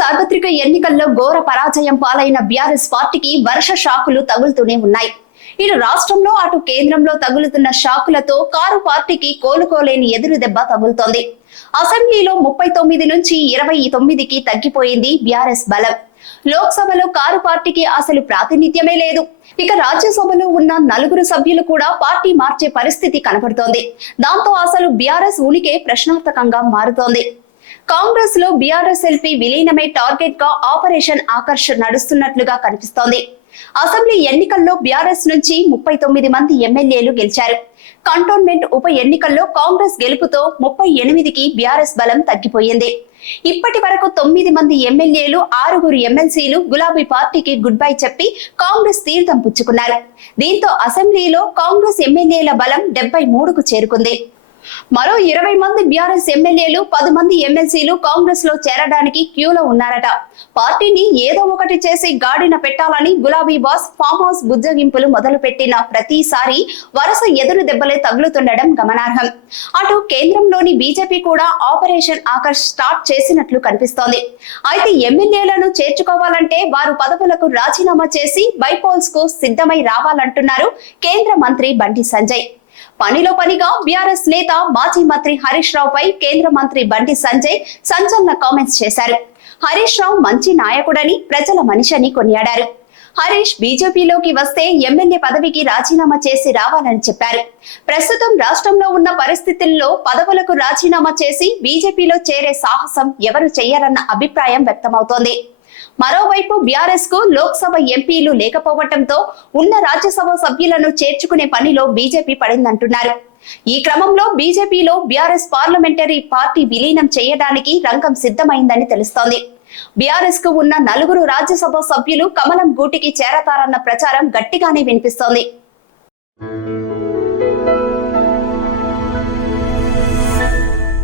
సార్వత్రిక ఎన్నికల్లో ఘోర పరాజయం పాలైన బీఆర్ఎస్ పార్టీకి వర్ష షాకులు తగులుతూనే ఉన్నాయి. ఇటు రాష్ట్రంలో అటు కేంద్రంలో తగులుతున్న షాకులతో కారు పార్టీకి కోలుకోలేని ఎదురు దెబ్బ తగులుతోంది. అసెంబ్లీలో ముప్పై తొమ్మిది నుంచి ఇరవై తొమ్మిదికి తగ్గిపోయింది బీఆర్ఎస్ బలం. లోక్సభలో కారు పార్టీకి అసలు ప్రాతినిధ్యమే లేదు. ఇక రాజ్యసభలో ఉన్న నలుగురు సభ్యులు కూడా పార్టీ మార్చే పరిస్థితి కనబడుతోంది దాంతో అసలు బీఆర్ఎస్ ఉనికి ప్రశ్నార్థకంగా మారుతోంది. కాంగ్రెస్లో బీఆర్ఎస్ ఎల్పీ విలీనమే టార్గెట్గా ఆపరేషన్ ఆకర్ష్ నడుస్తున్నట్లుగా కనిపిస్తోంది. అసెంబ్లీ ఎన్నికల్లో బీఆర్ఎస్ నుంచి ముప్పై తొమ్మిది మంది ఎమ్మెల్యేలు గెలిచారు. కంటోన్మెంట్ ఉప ఎన్నికల్లో కాంగ్రెస్ గెలుపుతో ముప్పై ఎనిమిదికి బీఆర్ఎస్ బలం తగ్గిపోయింది. ఇప్పటి వరకు తొమ్మిది మంది ఎమ్మెల్యేలు ఆరుగురు ఎమ్మెల్సీలు గులాబీ పార్టీకి గుడ్ బై చెప్పి కాంగ్రెస్ తీర్థం పుచ్చుకున్నారు. దీంతో అసెంబ్లీలో కాంగ్రెస్ ఎమ్మెల్యేల బలం డెబ్బై మూడుకు చేరుకుంది. మరో ఇరవై మంది బీఆర్ఎస్ ఎమ్మెల్యేలు పది మంది ఎమ్మెల్సీలు కాంగ్రెస్లో చేరడానికి క్యూలో ఉన్నారట. పార్టీని ఏదో ఒకటి చేసి గాడిన పెట్టాలని గులాబీ బాస్ ఫామ్ హౌస్ బుజ్జగింపులు మొదలు పెట్టిన ప్రతిసారి వరుస ఎదురు దెబ్బలే తగులుతుండడం గమనార్హం. అటు కేంద్రంలోని బీజేపీ కూడా ఆపరేషన్ ఆకర్ష్ స్టార్ట్ చేసినట్లు కనిపిస్తోంది. అయితే ఎమ్మెల్యేలను చేర్చుకోవాలంటే వారు పదవులకు రాజీనామా చేసి బైపోల్స్కు సిద్ధమై రావాలంటున్నారు కేంద్ర మంత్రి బండి సంజయ్. పనిలో పనిగా బీఆర్ఎస్ నేత మాజీ మంత్రి హరీష్ రావుపై కేంద్ర మంత్రి బండి సంజయ్ సంచలన కామెంట్స్ చేశారు. హరీష్ రావు మంచి నాయకుడని ప్రజల మనిషిని కొనియాడారు. హరీష్ బీజేపీలోకి వస్తే ఎమ్మెల్యే పదవికి రాజీనామా చేసి రావాలని చెప్పారు. ప్రస్తుతం రాష్ట్రంలో ఉన్న పరిస్థితుల్లో పదవులకు రాజీనామా చేసి బీజేపీలో చేరే సాహసం ఎవరు చేయాలన్న అభిప్రాయం వ్యక్తమవుతోంది. మరోవైపు బీఆర్ఎస్కు లోక్సభ ఎంపీలు లేకపోవటంతో ఉన్న రాజ్యసభ సభ్యులను చేర్చుకునే పనిలో బీజేపీ పడిందంటున్నారు. ఈ క్రమంలో బీజేపీలో బీఆర్ఎస్ పార్లమెంటరీ పార్టీ విలీనం చేయడానికి రంగం సిద్ధమైందని తెలుస్తోంది. బీఆర్ఎస్కు ఉన్న నలుగురు రాజ్యసభ సభ్యులు కమలం గూటికి చేరతారన్న ప్రచారం గట్టిగానే వినిపిస్తోంది.